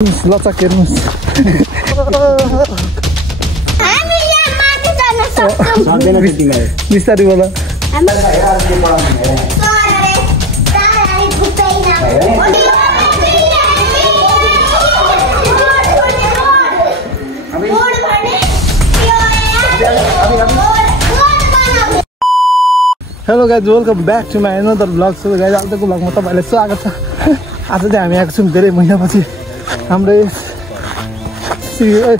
लचक हेर्नुस् बिस्तारै बोल hello guys welcome back to my another blog. So guys आजको ब्लगमा तपाईँलाई स्वागत छ। आज चाहिँ हामी आएको छौँ धेरै महिनापछि हाम्रो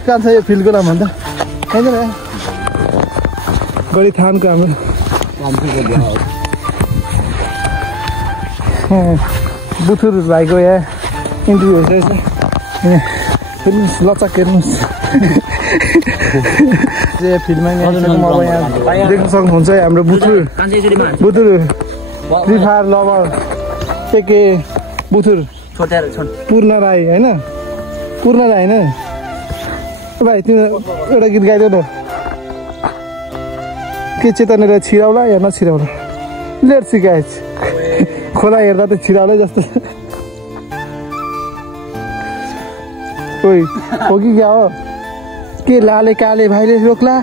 कहाँ छ यो फिल्डको नाम भन्दा होइन र गढी थानको हाम्रो बुथुर भाइको यहाँ इन्टरभ्यू भइरहेछ। हेर्नुहोस् लचक हेर्नुहोस् फिल्डमा अब यहाँ देख्न सक्नुहुन्छ हाम्रो बुथुर फ्री फायर लभर एके बुथुर पूर्ण राई होइन पूर्ण राई होइन भाइ तिम्रो एउटा गीत गाइदेऊ न के चेतनेर छिराउला या नछिराउला लेट सिकाएछ खोला हेर्दा त छिराउलै जस्तो ओइ हो कि क्या हो के लाले काले भाइले रोक्ला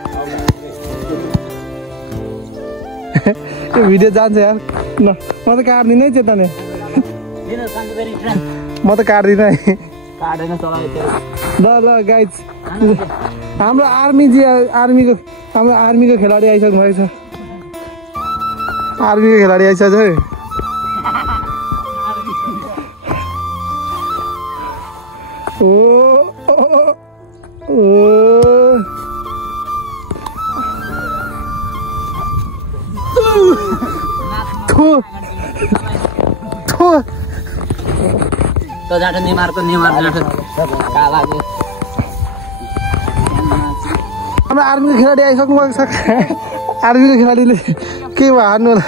यो भिडियो जान्छ यार ल म त काट्दिनँ है चेतने म त काट्दिनँ है ल ल गाइज हाम्रो आर्मीको खेलाडी आइसक्नु भएको छ। आर्मीको खेलाडी आइसक्छ है ओ तो जाटो नेमारको नेमार जाटो काला जो हाम्रो आर्मीको खेलाडी आइसक्नु भएको छ। आर्मीको खेलाडीले के भयो हार्नु होला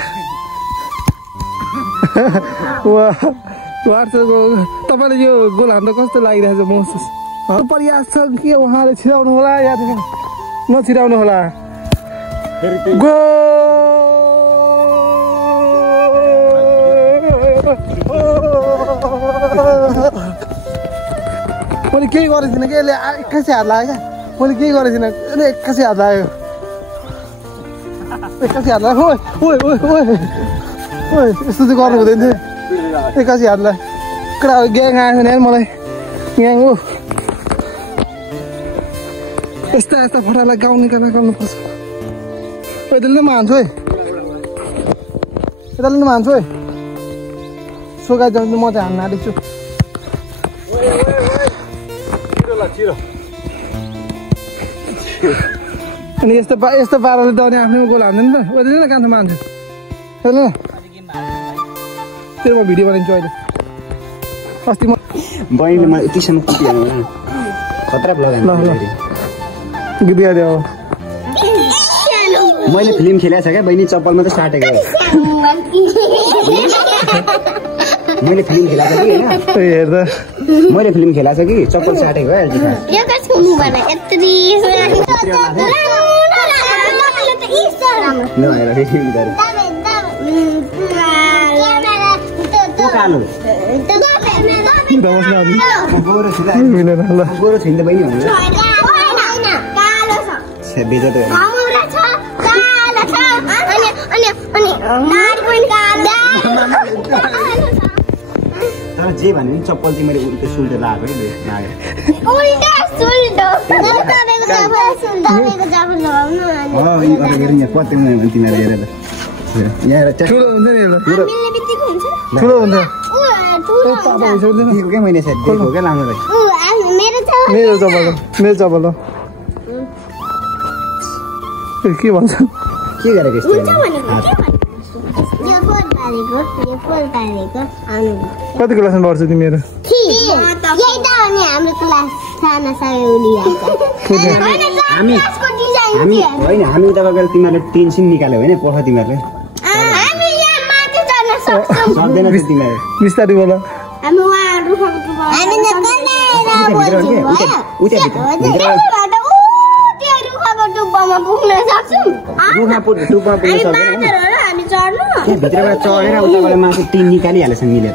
तपाईँले यो गोल हान्दा कस्तो लागिरहेको छ महसुस प्रयास छ के उहाँले छिराउनु होला या नछिराउनु होला मैले केही गरेको थिइनँ कि यसले एक्कासी हात लाग्यो क्या मैले केही गरेको थिइनँ यसले एक्कासी हात लाग्यो ओइ यस्तो चाहिँ गर्नु हुँदैन थियो एक्कासी हात लाग्यो कडा ग्याङ आएको छैन यार मलाई ग्याङ हो यस्ता फटालाई गाउने गर्नुपर्छ। यताले नै मान्छु है यताले नै मान्छु है सोगा जान्छ म चाहिँ हान्न आँटेको छु। अनि यस्तो पाराले त अनि आफ्नैमा गोल हान्दैन त ओइले न कान्छ मान्छ हेर्नु न तेरो म भिडियो बनाइदिन्छु अहिले। अस्ति म बहिनीले मलाई यतिसम्म कुटिहाल्नु खतरा लगाएँ गीत गाइदियो अब मैले फिल्म खेलेको छ क्या बहिनी चप्पलमा त साटेको मैले फिल्म खेलेको छ कि होइन हेर्दा मैले फिल्म खेलेको छ कि चप्पल साटेको है गोरो छिन्द बहिनी हुन्छ बेजा त तर जे भन्यो नि चप्पल चाहिँ मैले उल्टो सुल्टो लगाएको पत्याउनु भने तिमीहरू हेरेर ठुलो हुन्छ क्या मैले सायद दिएको क्या लानु मेरो चप्पल के भन्छ के गरेको कति क्लासमा पढ्छ तिमीहरू होइन हामी उता गएर तिमीहरूले टेन्सन निकाल्यो होइन पख तिमीहरूले सक्दैन तिमीहरू बिस्तारै बोल भित्रबाट चढेर उताबाट मासु टिन निकालिहालेछ मिलेर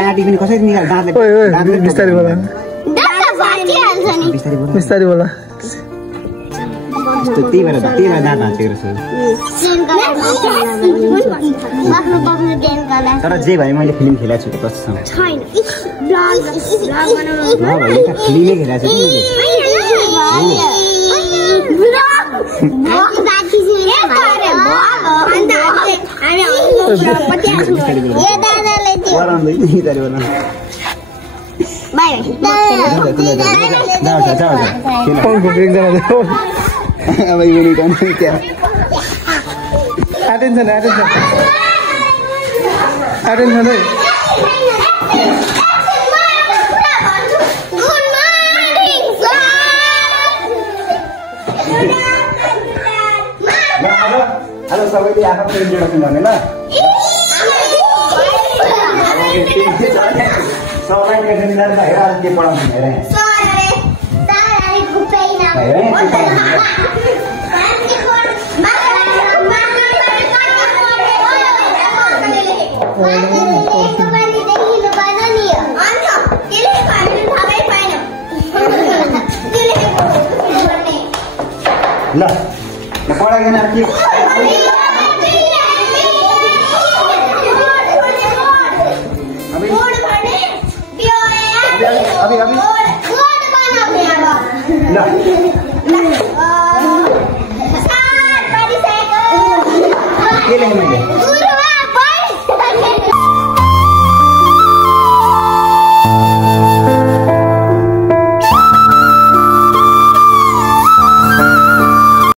काटी पनि कसरी निकाल दाँतले ओए ओए बिस्तारै बोला बिस्तारै बोला त्यही भएर दाँत भाँचेको रहेछ तर जे भने मैले फिल्म खेलेको छु कसैसँग फिल्मै खेलेको छु अब यो क्या attention है हेलो सबैले आफ्नो इन्ट्रोडक्सन गर्ने ल सबैलाई मिलाएर हेर आज के पढाउँछु हेरे ल पढाइकन के के लेख्नु मैले